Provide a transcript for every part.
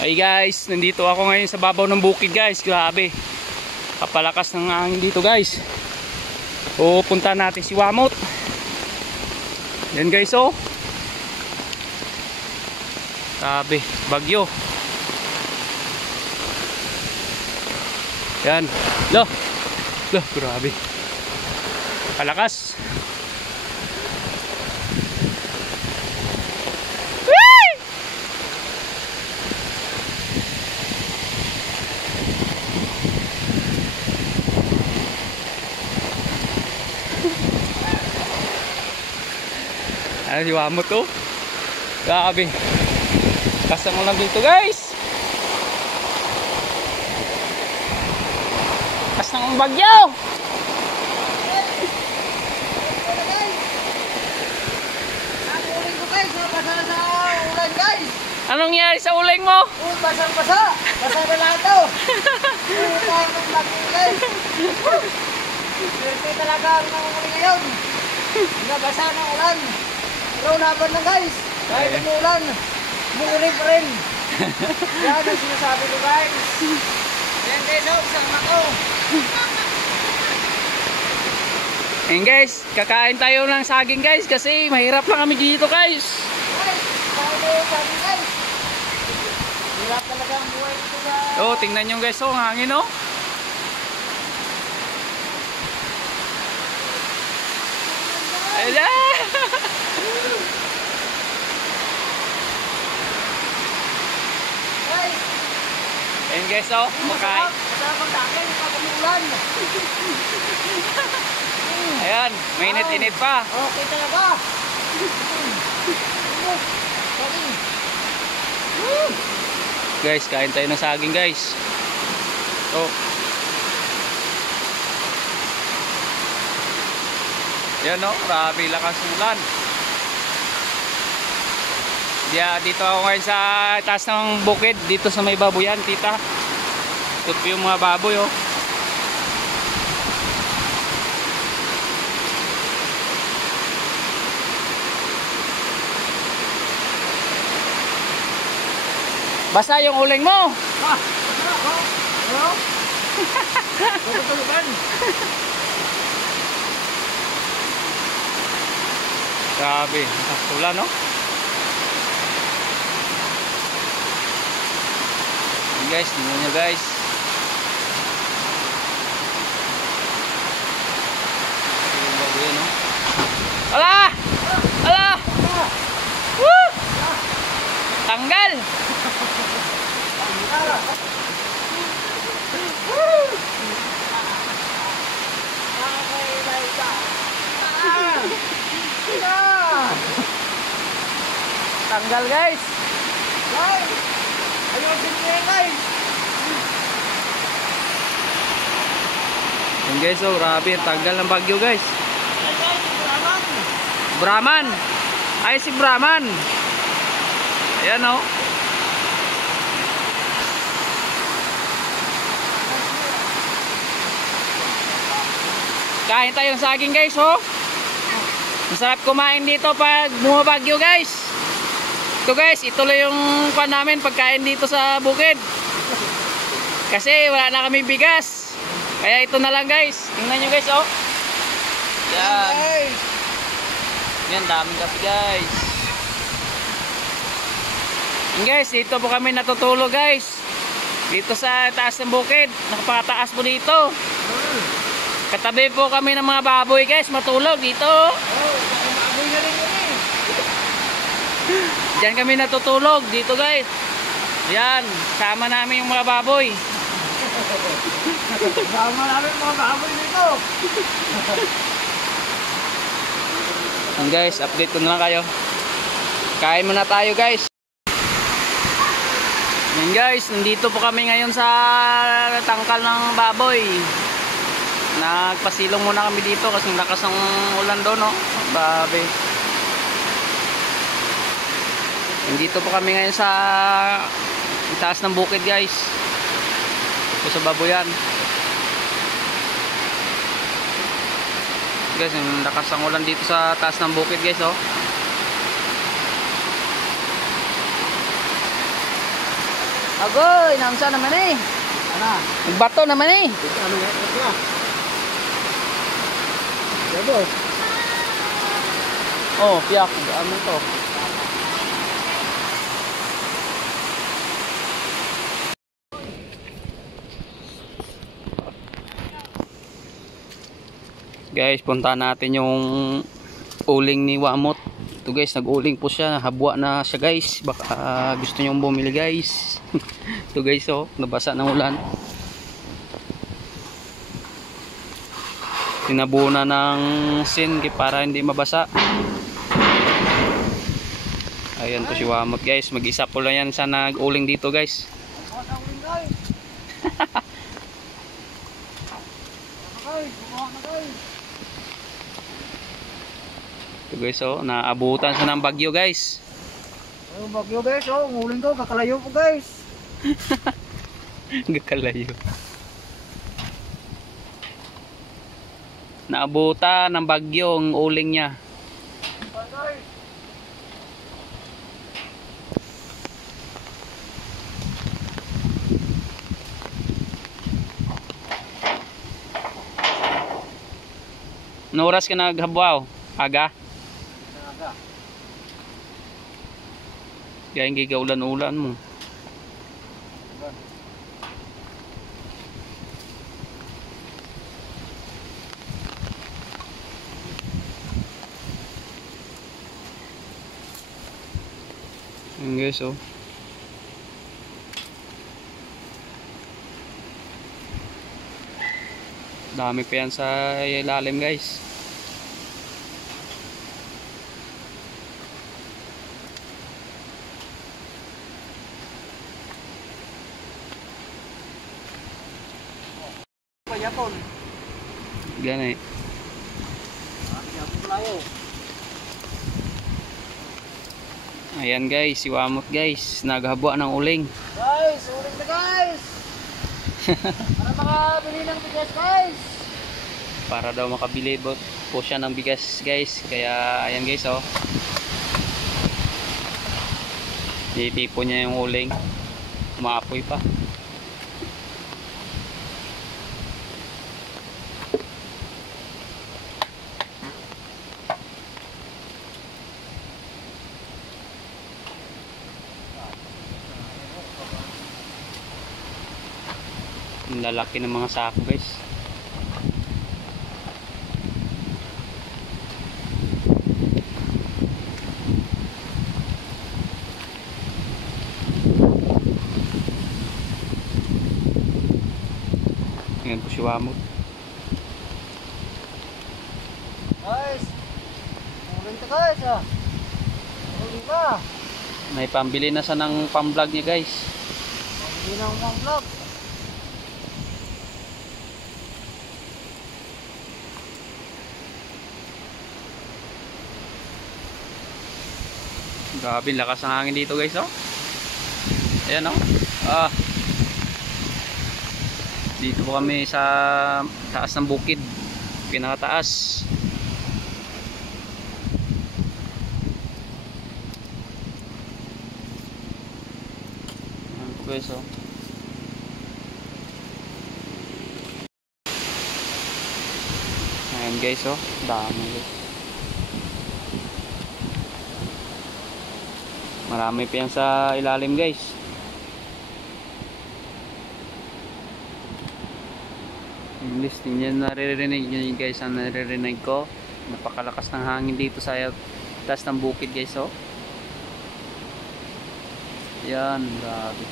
Hey guys, nandito ako ngayon sa babaw ng bukid guys. Grabe, kapalakas ng hangin dito guys. Pupunta natin si Wamot. Yan guys, oh. Grabe, bagyo. Yan. Loh, grabe. Kapalakas. Ano si Wamot to? Grabe. Kasang mo lang dito guys. Kasang ang bagyo. Anong nangyari sa uling mo? Basang-basa. Basa na lahat to. Swerte talaga ang nangunguling ngayon. Nabasa ng ulan. Pero laban na guys. Kahit umulan, umuuling pa rin. Yan ang sinasabi ko guys. Yan guys, sama ko. Ayan guys, kakain tayo ng saging guys kasi mahirap lang kami dito guys. Guys, saging guys. Hirap talaga ang buhay dito guys. Oh, tingnan nyo guys, oh, ang hangin oh. Ayan. Ayan guys, oh, makain. Masarap ang daging pag umulan. Ayan, mainit-init pa. Okay talaga. Saging. Guys, kain tayo ng saging guys. Oh. Yan oh, grabe lakas ng ulan. Dito ako ngayon sa taas ng bukid, dito sa may baboyan, tita. Ito po yung mga baboy oh. Basa yung uling mo. Ano? Tutuluban. Grabe, ulan no? Guys, tingnan nyo guys. Yung baboy no? Ala! Ala! Woo! Tanggal! Tanggal guys. Guys, ayusin nyo yan guys. Yan guys, oh, grabe, tanggal ng bagyo guys. Ay guys, Brahman. Brahman. Ay si Brahman. Ayan oh. Kain tayong saging guys oh. Masarap kumain dito pag bumabagyo guys. Ito guys, ito lang yung pan namin pagkain dito sa bukid. Kasi wala na kami bigas. Kaya ito na lang guys. Tingnan nyo guys oh. Yan. Yan, daming kape guys. Yan guys, dito po kami natutulog guys. Dito sa taas ng bukid. Nakapataas po dito. Katabi po kami ng mga baboy guys, matulog dito. Oh, baboy na rin yun eh. Diyan kami natutulog dito guys. Yan, sama namin yung mga baboy. Sama namin mga baboy dito. Yan guys, update ko na lang kayo. Kain muna tayo guys. Yan guys, nandito po kami ngayon sa tangkal ng baboy. Nagpasilong muna kami dito kasi lakas ng ulan doon no. Babe. Nandito po kami ngayon sa taas ng bukid guys. Ito sa baboyan. Guys, yung lakas ng ulan dito sa taas ng bukid guys oh. Agoy, namsa naman eh. Ano? Nagbato naman eh. Ano nga? Ano nga? Diba? Oh, piyak. Ano to? Guys, punta natin yung uling ni Wamot. Ito guys, nag-uling po siya. Habwa na siya guys. Baka gusto nyong bumili guys. Ito guys, oh, nabasa ng ulan. Tinabuna ng sin para hindi mabasa. Ayan po si Wamot guys. Mag-isa po lang yan sa nag-uling dito guys. Ito guys, oh, naabutan sa ng bagyo guys. Yung bagyo guys, oh, nguling ko, kakalayo po guys. Gakalayo. Naabutan ng bagyo ang uling niya. Ano oras ka naghabwaw? Aga? Kaya hindi ka ulan-ulan mo. Ayan guys, oh. Dami pa yan sa ilalim guys. Yapon. Gani. Ayan guys, si Wamot guys, naghabwa ng uling. Guys, uling na guys. Para makabili ng bigas guys. Para daw makabili po siya ng bigas guys. Kaya ayan guys, oh. Titipo niya yung uling. Umaapoy pa. Ang lalaki ng mga sako guys. Ayan po si Wamot. Guys, uling na guys ah. Uling pa. May pambili na sa ng pamblog niya guys. Pambili na ang vlog. Grabe, lakas ng hangin dito guys, oh. Ayan, oh. Dito po kami sa taas ng bukid, pinakataas. Ayan po guys, oh. Ayan guys, oh. Dami guys. Marami pa yan sa ilalim guys. English, tingnan, naririnig nyo guys ang naririnig ko. Napakalakas ng hangin dito sa taas ng bukid guys, oh. Yan, grabe.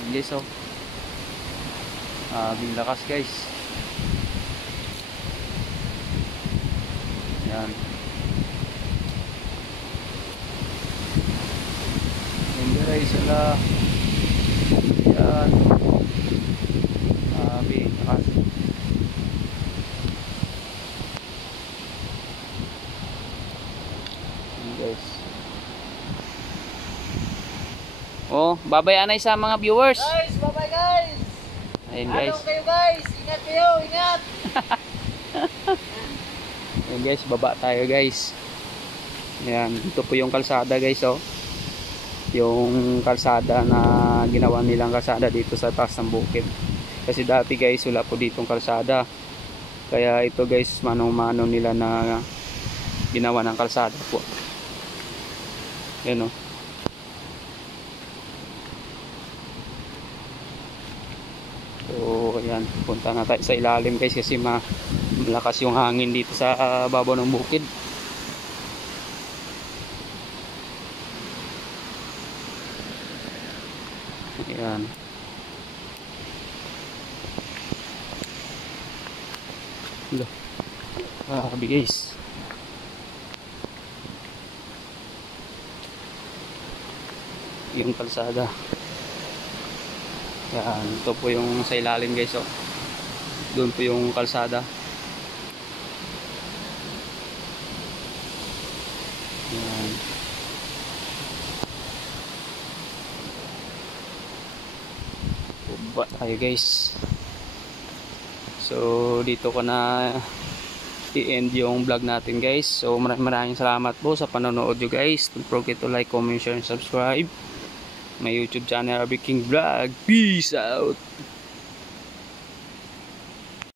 Yan guys, oh. Grabing lakas guys. Yan. Guys, sila yan lakas. Guys, oh, babay anay sa mga viewers. Guys, bye bye guys. Ayun guys. Ano kayo guys? Ingat kayo, ingat. Ayun guys, baba tayo guys. Ayan, ito po yung kalsada guys, oh. yung kalsada na ginawa nilang kalsada dito sa taas ng bukid. Kasi dati guys wala po ditong kalsada, kaya ito guys manong-mano nila na ginawa ng kalsada po. Yan o. So ayan, punta na tayo sa ilalim guys kasi malakas yung hangin dito sa babaw ng bukid. Ayan. Grabe guys. Yung kalsada. Yan, ito po yung sa ilalim guys, oh. Doon po yung kalsada. Yan. Baba tayo guys. So dito ko na i-end yung vlog natin guys. So maraming salamat po sa panonood nyo guys. Don't forget to like, comment, share, and subscribe my YouTube channel, RB King Vlog. Peace out.